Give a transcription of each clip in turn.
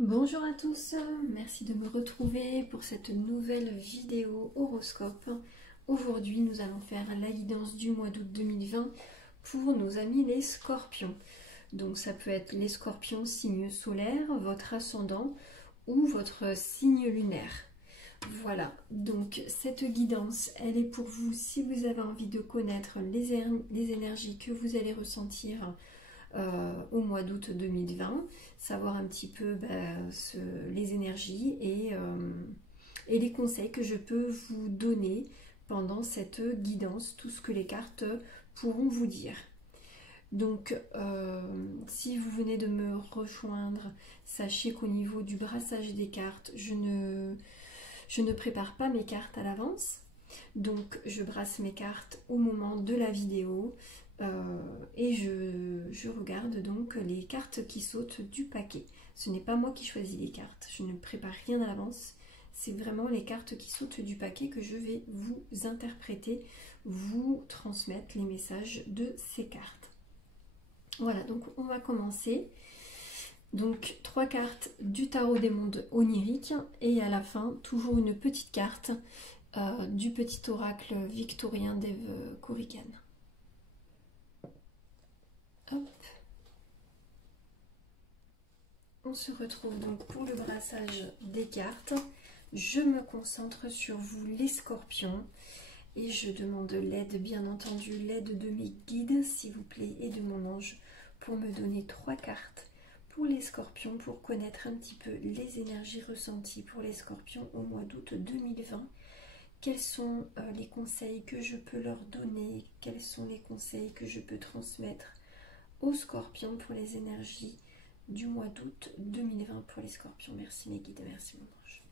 Bonjour à tous, merci de me retrouver pour cette nouvelle vidéo horoscope. Aujourd'hui, nous allons faire la guidance du mois d'août 2020 pour nos amis les scorpions. Donc ça peut être les scorpions signe solaire, votre ascendant ou votre signe lunaire. Voilà, donc cette guidance, elle est pour vous si vous avez envie de connaître les énergies que vous allez ressentir au mois d'août 2020, savoir un petit peu les énergies et les conseils que je peux vous donner pendant cette guidance, tout ce que les cartes pourront vous dire. Donc si vous venez de me rejoindre, sachez qu'au niveau du brassage des cartes, je ne prépare pas mes cartes à l'avance. Donc je brasse mes cartes au moment de la vidéo et je regarde donc les cartes qui sautent du paquet. Ce n'est pas moi qui choisis les cartes, je ne prépare rien à l'avance. C'est vraiment les cartes qui sautent du paquet que je vais vous interpréter, vous transmettre les messages de ces cartes. Voilà, donc on va commencer. Donc 3 cartes du tarot des mondes oniriques et à la fin toujours une petite carte du petit oracle victorien d'Eve Corrigan. Hop. On se retrouve donc pour le brassage des cartes. Je me concentre sur vous les scorpions et je demande l'aide, bien entendu, l'aide de mes guides s'il vous plaît et de mon ange pour me donner 3 cartes pour les scorpions, pour connaître un petit peu les énergies ressenties pour les scorpions au mois d'août 2020. Quels sont les conseils que je peux leur donner? Quels sont les conseils que je peux transmettre aux scorpions pour les énergies du mois d'août 2020 pour les scorpions? Merci mes guides, merci mon ange.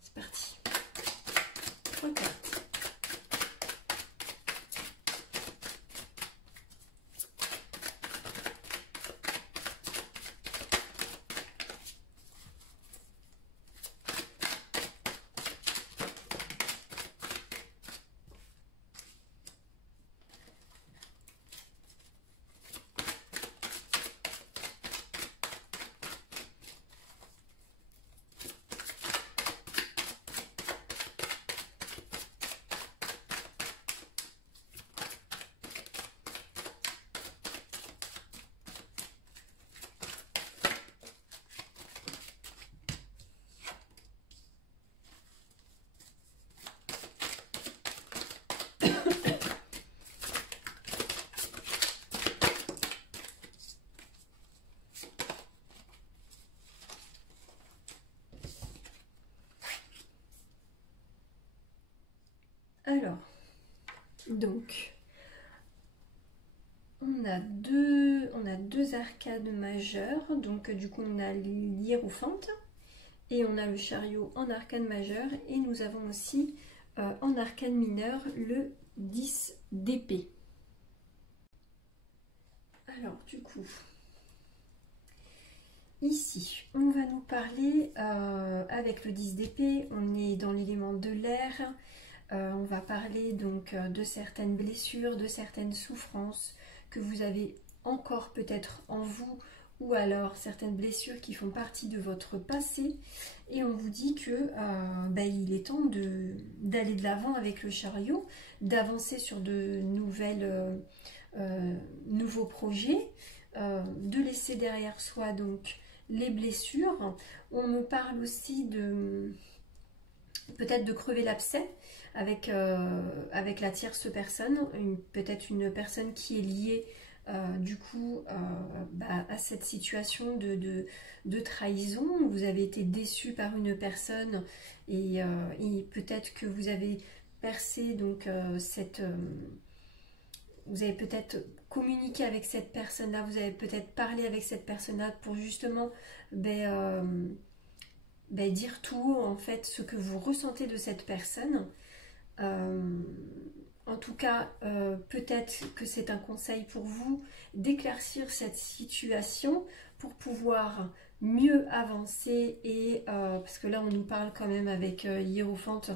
C'est parti. 3 cartes. Alors, donc, on a deux arcades majeures. Donc, du coup, on a l'hiérophante et on a le chariot en arcane majeure. Et nous avons aussi en arcane mineure le 10 d'épée. Alors, du coup, ici, on va nous parler avec le 10 d'épée. On est dans l'élément de l'air. On va parler donc de certaines blessures, de certaines souffrances que vous avez encore peut-être en vous, ou alors certaines blessures qui font partie de votre passé. Et on vous dit que il est temps d'aller de l'avant avec le chariot, d'avancer sur de nouveaux projets, de laisser derrière soi donc les blessures. On me parle aussi de peut-être de crever l'abcès avec la tierce personne, peut-être une personne qui est liée du coup à cette situation de trahison. Vous avez été déçu par une personne et peut-être que vous avez percé donc vous avez peut-être communiqué avec cette personne-là, vous avez peut-être parlé avec cette personne-là pour justement dire tout en fait ce que vous ressentez de cette personne. En tout cas, peut-être que c'est un conseil pour vous d'éclaircir cette situation pour pouvoir mieux avancer et parce que là on nous parle quand même avec hiérophante,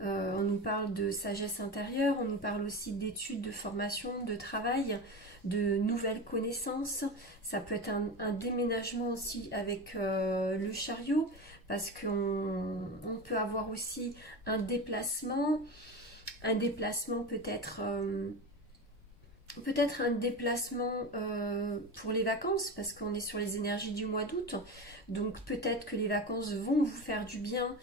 on nous parle de sagesse intérieure, on nous parle aussi d'études, de formation, de travail. de nouvelles connaissances. Ça peut être un déménagement aussi avec le chariot, parce qu'on peut avoir aussi un déplacement peut-être peut-être un déplacement pour les vacances, parce qu'on est sur les énergies du mois d'août, donc peut-être que les vacances vont vous faire du bien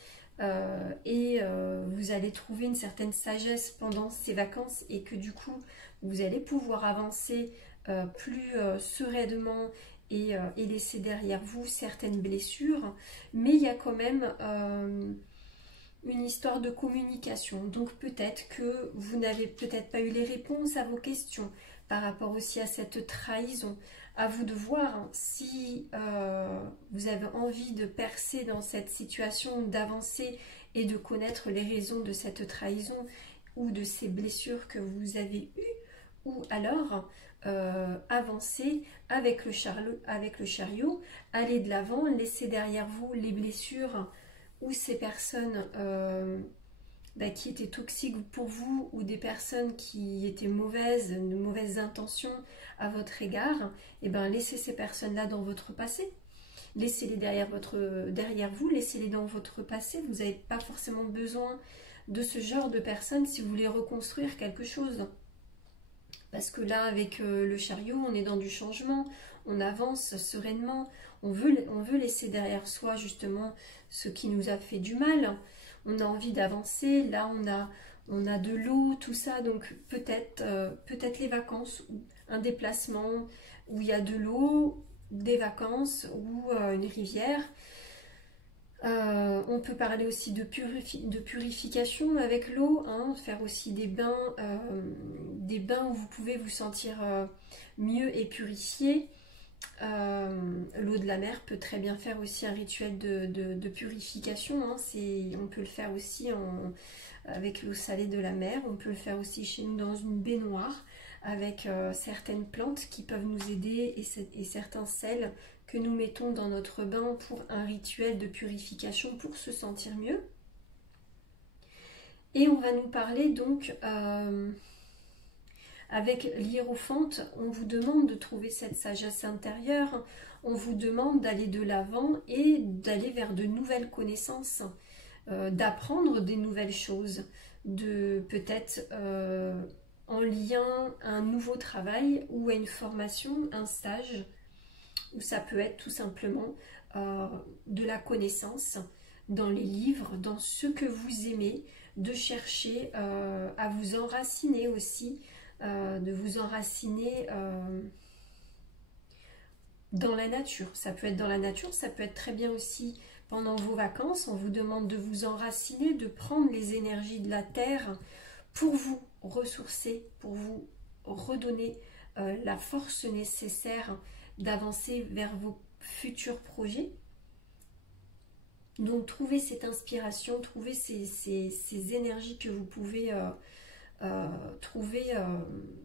et vous allez trouver une certaine sagesse pendant ces vacances, et que du coup vous allez pouvoir avancer plus sereinement et laisser derrière vous certaines blessures, mais il y a quand même une histoire de communication. Donc peut-être que vous n'avez peut-être pas eu les réponses à vos questions par rapport aussi à cette trahison. À vous de voir hein, si vous avez envie de percer dans cette situation, d'avancer et de connaître les raisons de cette trahison ou de ces blessures que vous avez eues, ou alors avancer avec le chariot, aller de l'avant, laisser derrière vous les blessures ou ces personnes qui étaient toxiques pour vous, ou des personnes qui étaient mauvaises, de mauvaises intentions à votre égard, et bien laissez ces personnes-là dans votre passé. Laissez-les derrière vous, laissez-les dans votre passé. Vous n'avez pas forcément besoin de ce genre de personnes si vous voulez reconstruire quelque chose. Parce que là, avec le chariot, on est dans du changement, on avance sereinement, on veut laisser derrière soi justement ce qui nous a fait du mal. On a envie d'avancer, là on a de l'eau, tout ça, donc peut-être les vacances, ou un déplacement où il y a de l'eau, des vacances ou une rivière. On peut parler aussi de purification avec l'eau, hein, faire aussi des bains où vous pouvez vous sentir mieux et purifié. L'eau de la mer peut très bien faire aussi un rituel de purification, hein. On peut le faire aussi avec l'eau salée de la mer, on peut le faire aussi chez nous dans une baignoire avec certaines plantes qui peuvent nous aider, et certains sels que nous mettons dans notre bain pour un rituel de purification pour se sentir mieux. Et on va nous parler donc avec l'hiérophante, on vous demande de trouver cette sagesse intérieure, on vous demande d'aller de l'avant et d'aller vers de nouvelles connaissances, d'apprendre des nouvelles choses, de peut-être en lien à un nouveau travail ou à une formation, un stage, ou ça peut être tout simplement de la connaissance dans les livres, dans ce que vous aimez, de chercher à vous enraciner aussi, de vous enraciner dans la nature. Ça peut être dans la nature, ça peut être très bien aussi pendant vos vacances. On vous demande de vous enraciner, de prendre les énergies de la terre pour vous ressourcer, pour vous redonner la force nécessaire d'avancer vers vos futurs projets. Donc trouvez cette inspiration, trouvez ces énergies que vous pouvez trouver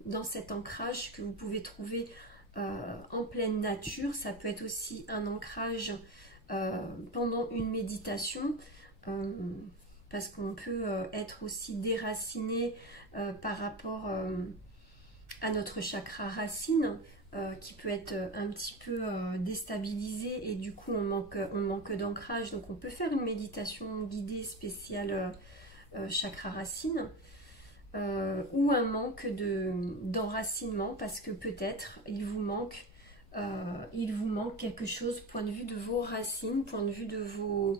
dans cet ancrage que vous pouvez trouver en pleine nature. Ça peut être aussi un ancrage pendant une méditation, parce qu'on peut être aussi déraciné par rapport à notre chakra racine, qui peut être un petit peu déstabilisé, et du coup on manque d'ancrage. Donc on peut faire une méditation guidée spéciale chakra racine, ou un manque d'enracinement, parce que peut-être il vous manque quelque chose, point de vue de vos racines, point de vue de vos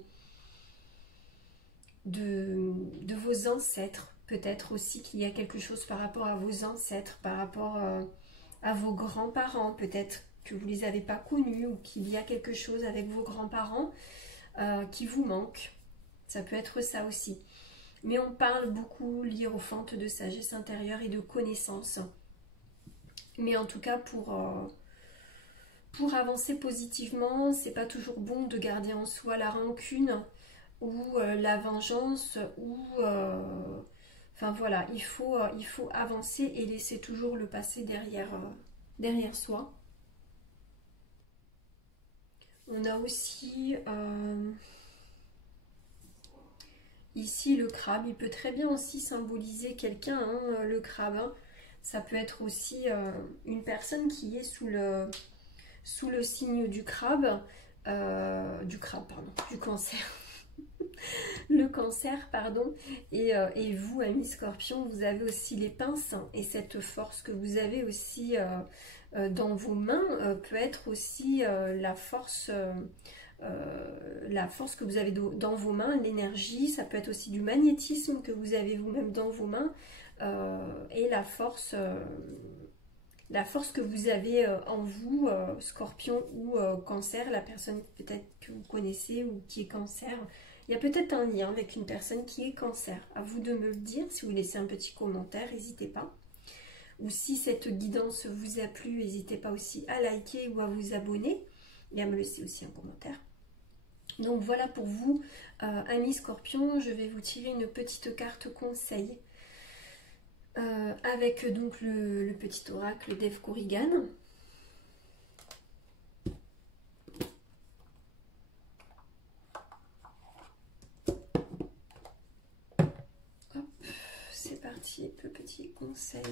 ancêtres. Peut-être aussi qu'il y a quelque chose par rapport à vos ancêtres, par rapport à vos grands-parents, peut-être que vous ne les avez pas connus, ou qu'il y a quelque chose avec vos grands-parents qui vous manque. Ça peut être ça aussi. Mais on parle beaucoup, l'hiérophante, de sagesse intérieure et de connaissance. Mais en tout cas, pour avancer positivement, c'est pas toujours bon de garder en soi la rancune ou la vengeance, ou enfin voilà, il faut avancer et laisser toujours le passé derrière soi. On a aussi ici le crabe. Il peut très bien aussi symboliser quelqu'un, hein, le crabe, hein, Ça peut être aussi une personne qui est sous le signe du crabe, du cancer. Le cancer, pardon, et vous, amis scorpions, vous avez aussi les pinces, et cette force que vous avez aussi dans vos mains peut être aussi la force que vous avez dans vos mains, l'énergie. Ça peut être aussi du magnétisme que vous avez vous-même dans vos mains, et la force que vous avez en vous, scorpion ou cancer, la personne peut-être que vous connaissez ou qui est cancer. Il y a peut-être un lien avec une personne qui est cancer. À vous de me le dire. Si vous laissez un petit commentaire, n'hésitez pas. Ou si cette guidance vous a plu, n'hésitez pas aussi à liker ou à vous abonner. Et à me laisser aussi un commentaire. Donc voilà pour vous, amis scorpions. Je vais vous tirer une petite carte conseil. Avec donc le petit oracle d'Eve Corrigan. C'est parti, le petit conseil.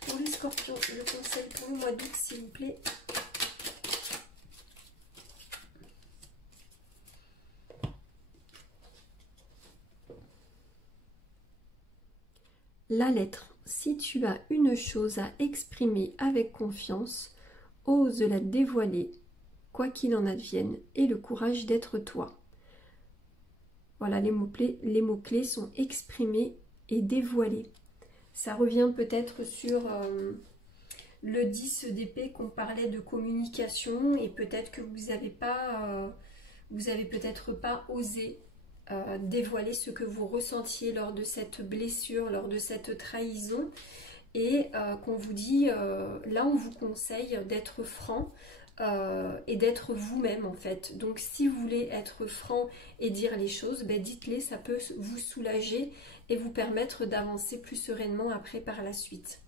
Pour les scorpions, le conseil pour le mois d'août, s'il vous plaît. La lettre. Si tu as une chose à exprimer avec confiance, ose la dévoiler, quoi qu'il en advienne, et le courage d'être toi. Voilà, les mots-clés sont exprimés et dévoilés. Ça revient peut-être sur le 10 d'épée qu'on parlait de communication, et peut-être que vous avez peut-être pas osé dévoiler ce que vous ressentiez lors de cette blessure, lors de cette trahison, et qu'on vous dit, là on vous conseille d'être franc et d'être vous-même en fait. Donc si vous voulez être franc et dire les choses, ben, dites-les, ça peut vous soulager et vous permettre d'avancer plus sereinement après par la suite.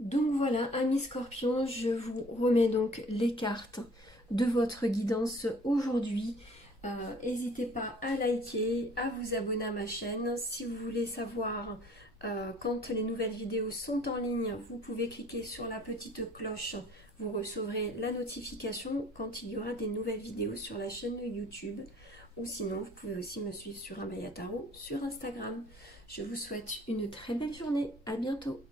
Donc voilà, amis scorpions, je vous remets donc les cartes de votre guidance aujourd'hui. N'hésitez pas à liker, à vous abonner à ma chaîne. Si vous voulez savoir quand les nouvelles vidéos sont en ligne, vous pouvez cliquer sur la petite cloche. Vous recevrez la notification quand il y aura des nouvelles vidéos sur la chaîne YouTube. Ou sinon, vous pouvez aussi me suivre sur Amaya Tarot sur Instagram. Je vous souhaite une très belle journée. À bientôt.